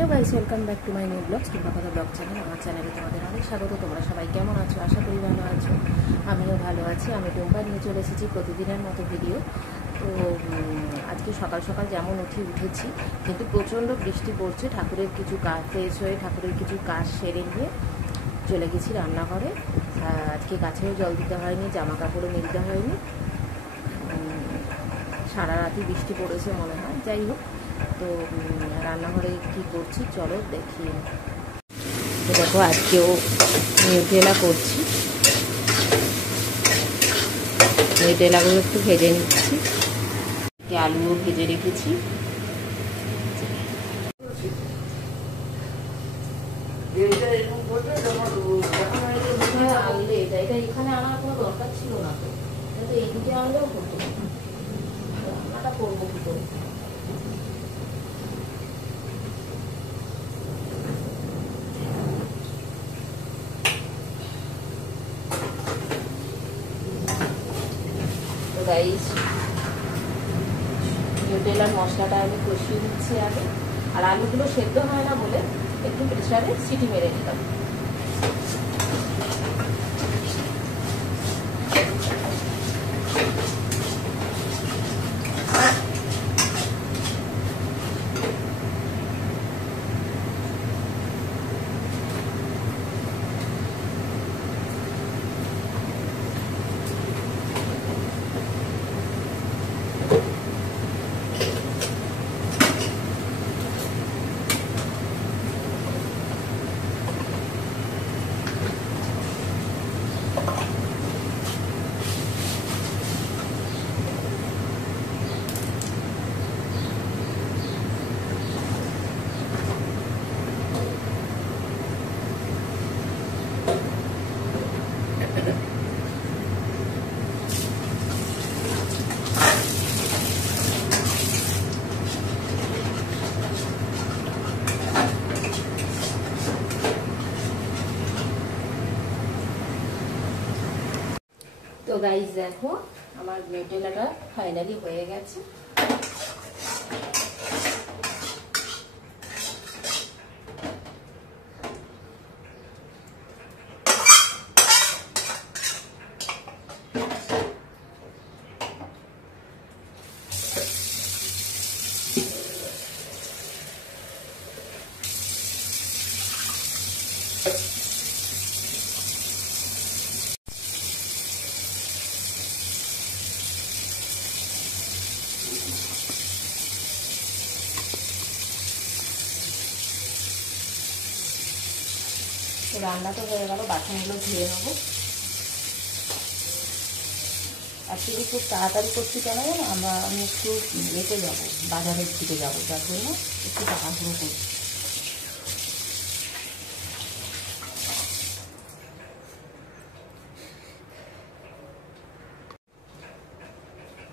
Hello guys, welcome back to my new blogs Tumpa কথা blog channel. আমার চ্যানেলে তোমাদের অনেক স্বাগত। তোমরা সবাই কেমন আছো? আশা করি ভালো আছো। আমিও ভালো আছি। আমি টুম্পা নিয়ে চলে এসেছি প্রতিদিনের মতো ভিডিও। তো আজকে সকাল সকাল যেমন উঠেছি, কিন্তু প্রচণ্ড বৃষ্টি পড়ছে। ঠাকুরের কিছু কাজ ফ্রেশ হয়ে ঠাকুরের কিছু কাজ সেরে নিয়ে চলে গেছি রান্নাঘরে। আজকে গাছেও জল দিতে হয়নি, জামা কাপড়ও মিলতে হয়নি। সারা রাতই বৃষ্টি পড়েছে মনে হয়। যাই হোক, তো রান্নাঘরে কি করছি চলো দেখি। তো দেখো, আজকেও নিউটেলা করছি। নিউটেলাগুলো একটু ভেজে নিচ্ছি, আলুও ভেজে রেখেছি। আনলে এটা এখানে আনার কোনো দরকার ছিল না, তো এটা এইদিকে আনলেও করতে রান্নাটা করবো কি করে। গাইস, নিউটেলার মশলাটা আমি কষিয়ে নিচ্ছি আগে। আর আলুগুলো সেদ্ধ হয় না বলে একটু প্রেসারে সিটি মেরে নিলাম। তো গাইস দেখো, আমার নিউটেলাটা ফাইনালি হয়ে গেছে। রান্না তো হয়ে গেল, বাসনগুলো ধুয়ে নেবো। অ্যাকচুয়ালি খুব তাড়াতাড়ি করছি কেন জানো, আমি একটু রেখে যাবো, বাজারের দিকে যাবো, যার জন্য একটু তাড়াহুড়ো করছি।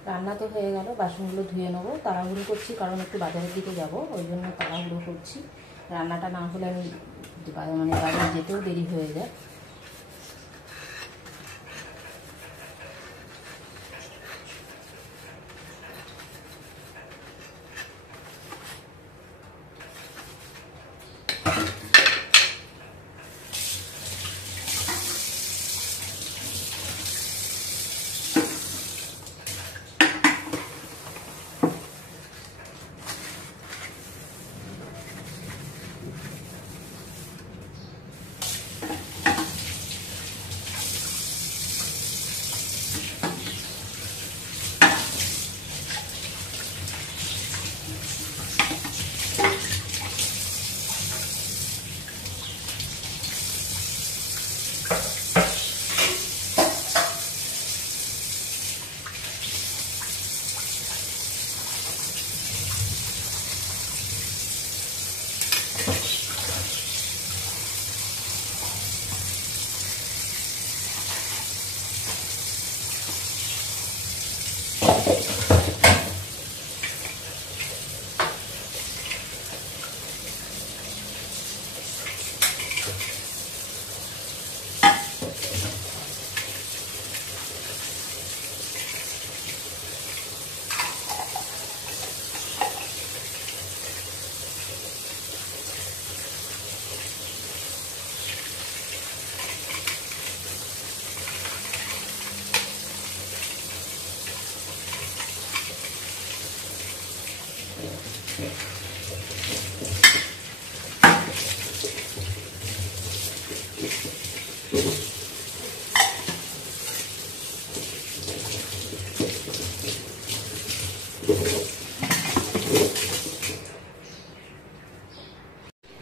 রান্না তো হয়ে গেল, বাসনগুলো ধুয়ে নেবো। তাড়াহুড়ো করছি কারণ একটু বাজারের দিকে যাবো, ওই জন্য তাড়াহুড়ো করছি। রান্নাটা না হলে আমি বাজারে যেতেও দেরি হয়ে যায়।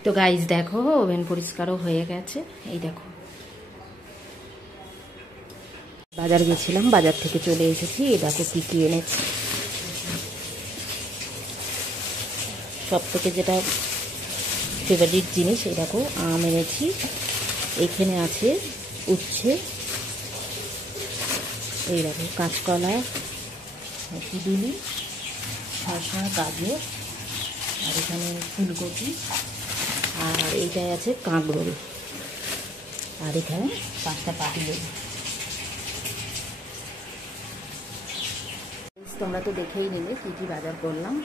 তো গাইস দেখো ওভেন পরিষ্কারও হয়ে গেছে। এই দেখো বাজার গেছিলাম, বাজার থেকে চলে এসেছি। এই দেখো কী কী এনেছি। সব থেকে যেটা ফেভারিট জিনিস, এই দেখো আম এনেছি, এইখানে আছে উচ্ছে, এই দেখো কাঁচকলা, কুদুলি, শসা, গাজর, আর এখানে ফুলকপি, আর এইটাই আছে কাঁকরোল, আর এখানে 5টা পাতিলেবু। তোমরা তো দেখেই নিলে কী কী বাজার করলাম।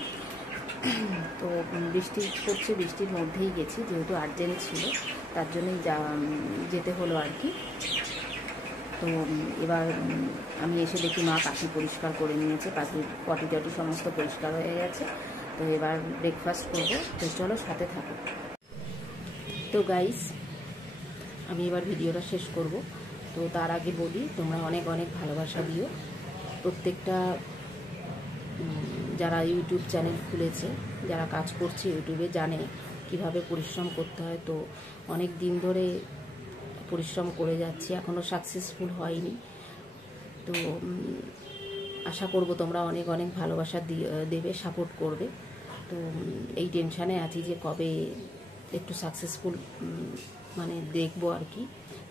তো বৃষ্টি পড়ছে, বৃষ্টির মধ্যেই গেছি, যেহেতু আর্জেন্ট ছিল তার জন্যই যেতে হলো আর কি। তো এবার আমি এসে দেখি মা পাখি পরিষ্কার করে নিয়েছে, পাখির পটি টটি সমস্ত পরিষ্কার হয়ে গেছে। তো এবার ব্রেকফাস্ট করবো, তো চলো সাথে থাকো। তো গাইস আমি এবার ভিডিওটা শেষ করব। তো তার আগে বলি, তোমরা অনেক অনেক ভালোবাসা দিও। প্রত্যেকটা যারা ইউটিউব চ্যানেল খুলেছে, যারা কাজ করছে ইউটিউবে, জানে কিভাবে পরিশ্রম করতে হয়। তো অনেক দিন ধরে পরিশ্রম করে যাচ্ছি, এখনও সাকসেসফুল হয়নি। তো আশা করব তোমরা অনেক অনেক ভালোবাসা দেবে, সাপোর্ট করবে। তো এই টেনশানে আছি যে কবে একটু সাকসেসফুল মানে দেখবো আর কি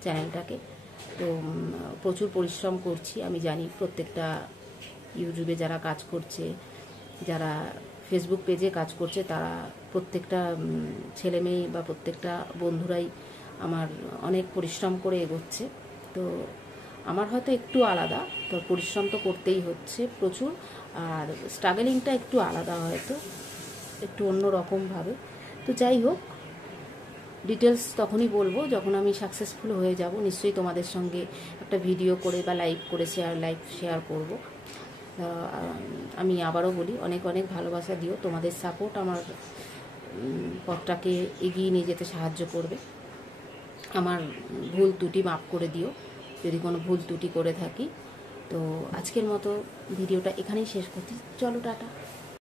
চ্যানেলটাকে। তো প্রচুর পরিশ্রম করছি, আমি জানি প্রত্যেকটা ইউটিউবে যারা কাজ করছে, যারা ফেসবুক পেজে কাজ করছে, তারা প্রত্যেকটা ছেলে মেয়ে বা প্রত্যেকটা বন্ধুরাই আমার অনেক পরিশ্রম করে এগোচ্ছে। তো আমার হয়তো একটু আলাদা, তো পরিশ্রম তো করতেই হচ্ছে প্রচুর, আর স্ট্রাগলিংটা একটু আলাদা, হয়তো একটু অন্য রকমভাবে। তো যাই হোক, ডিটেলস তখনই বলবো যখন আমি সাকসেসফুল হয়ে যাব। নিশ্চয়ই তোমাদের সঙ্গে একটা ভিডিও করে বা লাইভ করে লাইভ শেয়ার করব। আমি আবারও বলি, অনেক অনেক ভালোবাসা দিও। তোমাদের সাপোর্ট আমার পথটাকে এগিয়ে নিয়ে যেতে সাহায্য করবে। আমার ভুল ত্রুটি মাফ করে দিও যদি কোনো ভুল ত্রুটি করে থাকি। তো আজকের মতো ভিডিওটা এখানেই শেষ করছি। চলো টাটা।